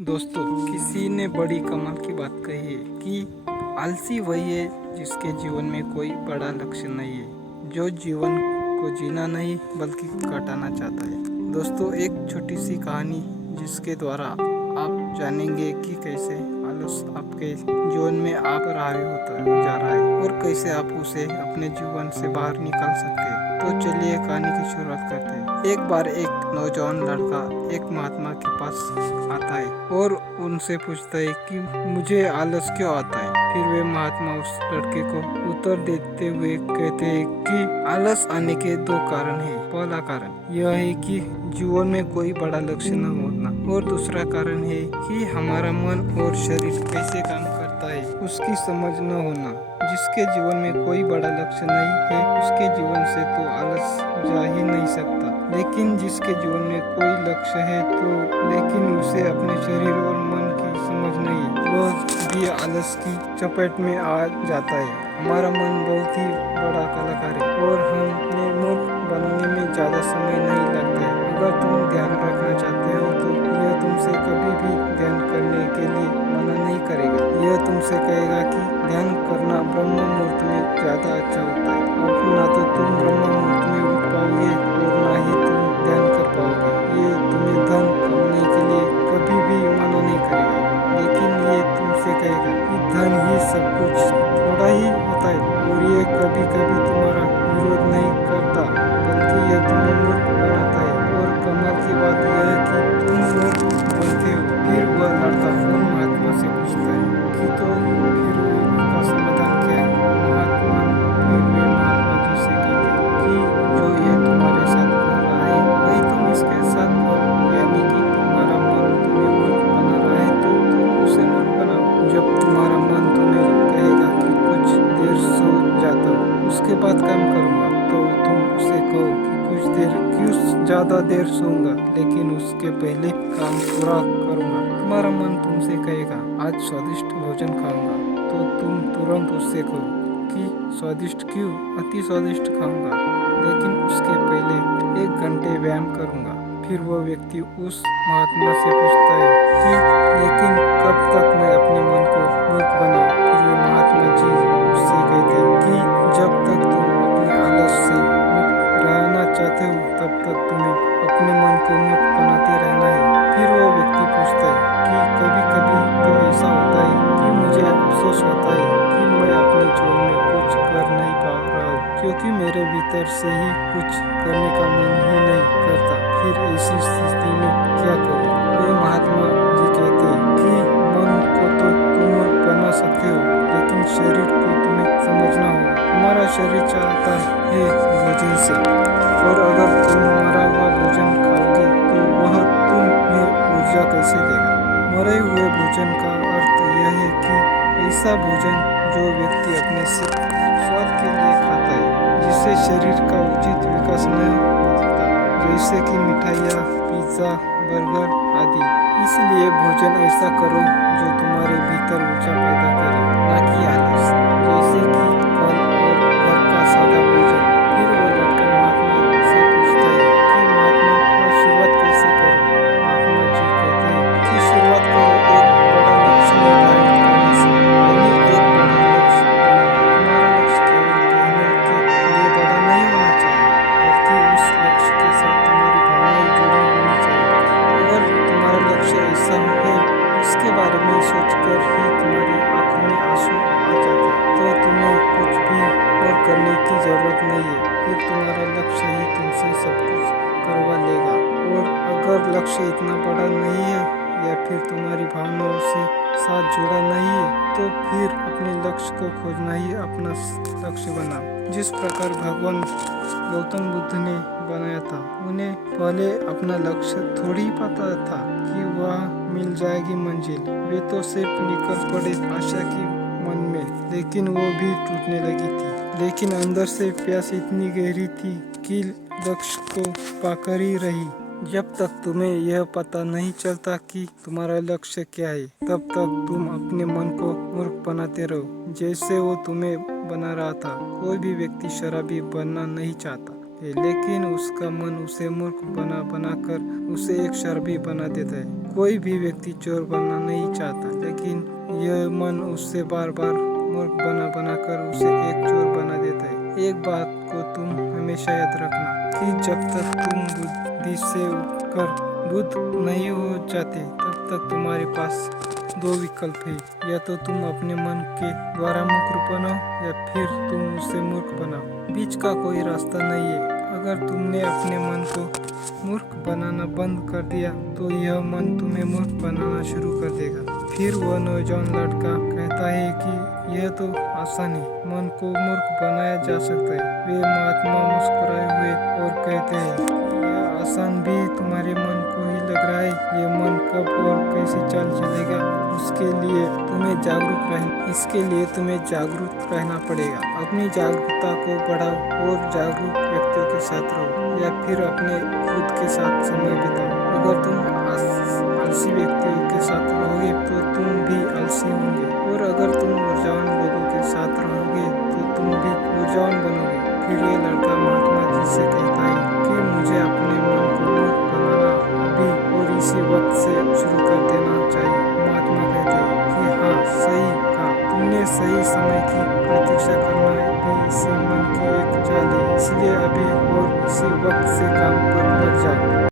दोस्तों, किसी ने बड़ी कमाल की बात कही है कि आलसी वही है जिसके जीवन में कोई बड़ा लक्ष्य नहीं है, जो जीवन को जीना नहीं बल्कि काटना चाहता है। दोस्तों, एक छोटी सी कहानी जिसके द्वारा आप जानेंगे कि कैसे आलस आपके जीवन में आप हावी होता जा रहा है और कैसे आप उसे अपने जीवन से बाहर निकाल सकते हैं। तो चलिए कहानी की शुरुआत करते हैं। एक बार एक नौजवान लड़का एक महात्मा के पास आता है और उनसे पूछता है कि मुझे आलस क्यों आता है। फिर वे महात्मा उस लड़के को उत्तर देते हुए कहते हैं कि आलस आने के दो कारण हैं। पहला कारण यह है कि जीवन में कोई बड़ा लक्ष्य न होना और दूसरा कारण है कि हमारा मन और शरीर कैसे काम करता है उसकी समझ न होना। जिसके जीवन में कोई बड़ा लक्ष्य नहीं है उसके जीवन से तो आलस जा ही नहीं सकता, लेकिन जिसके जीवन में कोई लक्ष्य है लेकिन उसे अपने शरीर और मन की समझ नहीं, वह भी आलस की चपेट में आ जाता है। हमारा मन बहुत ही बड़ा कलाकार है और हमें मूर्ख बनाने में ज़्यादा समय नहीं लगता है। अगर तुम ध्यान रखना चाहते हो तो यह तुमसे कभी भी ध्यान करने के लिए मना नहीं करेगा। यह तुमसे कहेगा कि ध्यान करना ब्रह्म मुहूर्त में ज़्यादा अच्छा होता है। अब ना तो तुम ब्रह्म मुहूर्त में उठ पाओगे और ना ही तुम ध्यान कर पाओगे। ये तुम्हें धन कमाने के लिए कभी भी मना नहीं करेगा, लेकिन ये तुमसे कहेगा कि धन ही सब कुछ थोड़ा ही होता है और ये कभी कभी तुम्हारा विरोध नहीं करता बल्कि यह तुम्हें मूर्ख बनाता है। और कमाल की बात यह है कि तुम मूर्ख बनते हो। फिर वह लड़का उन महात्मा से पूछता है कि तो फिर इसका समाधान क्या है। फिर वे महात्मा जी से कहते हैं कि जो ये तुम्हारे साथ हो रहा है वही तुम इसके साथ करो, यानी कि तुम्हारा मन तुम्हें मूर्ख बना रहा है तो तुम उसे मूर्ख बनाओ। जब तुम्हारा मन तुम्हें कहेगा कि कुछ देर सो जाता हूँ उसके बाद काम करूँगा, तो तुम उसे कहो कि कुछ देर क्यों ज़्यादा देर सोऊंगा लेकिन उसके पहले काम पूरा करूँगा। तुम्हारा मन तुमसे कहेगा आज स्वादिष्ट भोजन खाऊंगा, तो तुम तुरंत उससे कहो कि स्वादिष्ट क्यों, अति स्वादिष्ट खाऊंगा लेकिन उसके पहले 1 घंटे व्यायाम करूंगा। फिर वह व्यक्ति उस महात्मा से पूछता है कि लेकिन कब तक मैं अपने मन को मूर्ख बनाऊं। फिर वे महात्मा जी उससे कहते हैं कि जब तक तुम अपने आलस से मुक्त रहना चाहते हो तब तक तुम्हें अपने मन को मूर्ख बनाते रहना है। फिर वो व्यक्ति पूछता है कि कभी कभी तो ऐसा होता है कि मुझे अफसोस होता है कि मैं अपने जीवन में कुछ कर नहीं पा रहा हूँ, क्योंकि मेरे भीतर से ही कुछ करने का मन ही नहीं करता। फिर ऐसी स्थिति में क्या करूँ। वे महात्मा जी कहते हैं कि मन को तो तुम मूर्ख बना सकते हो, लेकिन शरीर को तुम्हें समझना होगा। तुम्हारा शरीर चाहता है भोजन से, और अगर तुम मरा हुआ भोजन खाओगे तो वह तुम्हें ऊर्जा कैसे देगा। मरे हुए भोजन का अर्थ यह है कि ऐसा भोजन जो व्यक्ति अपने स्वाद के लिए खाता है, जिससे शरीर का उचित विकास नहीं होता, जैसे कि मिठाइयाँ, पिज्ज़ा, बर्गर आदि। इसलिए भोजन ऐसा करो जो तुम्हारे भीतर ऊर्जा पैदा करे, ना कि आलस, जैसे कि फल और घर का सादा भोजन। फिर वो लड़का महात्मा से पूछता है कि महात्मा मैं शुरुआत कैसे करूं। महात्मा जी कहते हैं कि शुरुआत करो एक बड़ा लक्ष्य निर्धारित करने से, यानी एक बड़ा लक्ष्य बनाओ। तुम्हारा लक्ष्य केवल कहने के लिए बड़ा नहीं होना चाहिए, बल्कि उस लक्ष्य के साथ तुम्हारी भावनाएं जुड़ी होनी चाहिए। अगर तुम्हारा लक्ष्य ऐसा है इसके बारे में सोचकर ही तुम्हारी आंखों में आंसू आ जाते, तो तुम्हें कुछ भी और करने की जरूरत नहीं है। फिर तुम्हारा लक्ष्य ही तुमसे सब कुछ करवा लेगा। और अगर लक्ष्य इतना बड़ा नहीं है या फिर तुम्हारी भावनाओं से साथ जुड़ा नहीं है, तो फिर अपने लक्ष्य को खोजना ही अपना लक्ष्य बनाओ। जिस प्रकार भगवान गौतम बुद्ध ने बनाया था, उन्हें पहले अपना लक्ष्य थोड़ी पता था कि वह मिल जाएगी मंजिल। वे तो सिर्फ निकल पड़े आशा की मन में, लेकिन वो भी टूटने लगी थी। लेकिन अंदर से प्यास इतनी गहरी थी कि लक्ष्य को पाकर ही रही। जब तक तुम्हें यह पता नहीं चलता कि तुम्हारा लक्ष्य क्या है, तब तक तुम अपने मन को मूर्ख बनाते रहो, जैसे वो तुम्हें बना रहा था। कोई भी व्यक्ति शराबी बनना नहीं चाहता है, लेकिन उसका मन उसे मूर्ख बना कर उसे एक शराबी बना देता है। कोई भी व्यक्ति चोर बनना नहीं चाहता, लेकिन यह मन उससे बार बार मूर्ख बना बना कर उसे एक चोर बना देता है। एक बात को तुम हमेशा याद रखना कि जब तक तुम बुद्धि से उठकर बुद्ध नहीं हो जाते, तब तक तुम्हारे पास दो विकल्प है। या तो तुम अपने मन के द्वारा मूर्ख बनो, या फिर तुम उसे मूर्ख बनाओ। बीच का कोई रास्ता नहीं है। अगर तुमने अपने मन को मूर्ख बनाना बंद कर दिया, तो यह मन तुम्हें मूर्ख बनाना शुरू कर देगा। फिर वह नौजवान लड़का कहता है कि यह तो आसान है, मन को मूर्ख बनाया जा सकता है। वे महात्मा मुस्कुराए हुए और कहते हैं कि यह आसान भी तुम्हारे मन को ही लग रहा है। ये मन कब और कैसे चाल चलेगा, इसके लिए तुम्हें जागरूक रहना पड़ेगा। अपनी जागरूकता को बढ़ाओ और जागरूक व्यक्तियों के साथ रहो, या फिर अपने खुद के साथ समय बिताओ। अगर तुम आलसी व्यक्तियों के साथ रहोगे तो तुम भी आलसी होंगे, और अगर तुम ऊर्जावान लोगों के साथ रहोगे तो तुम भी ऊर्जावान बनोगे। फिर ये लड़का महात्मा जी से कहता है कि मुझे अपने मन को मूर्ख बनाना अभी और इसी वक्त से शुरू कर देना चाहिए। महात्मा कहते हैं कि हाँ, सही कहा तुमने, सही समय की प्रतीक्षा करना भी इसी मन की एक चाल है। इसलिए अभी और इसी वक्त से काम पर लग जाओ।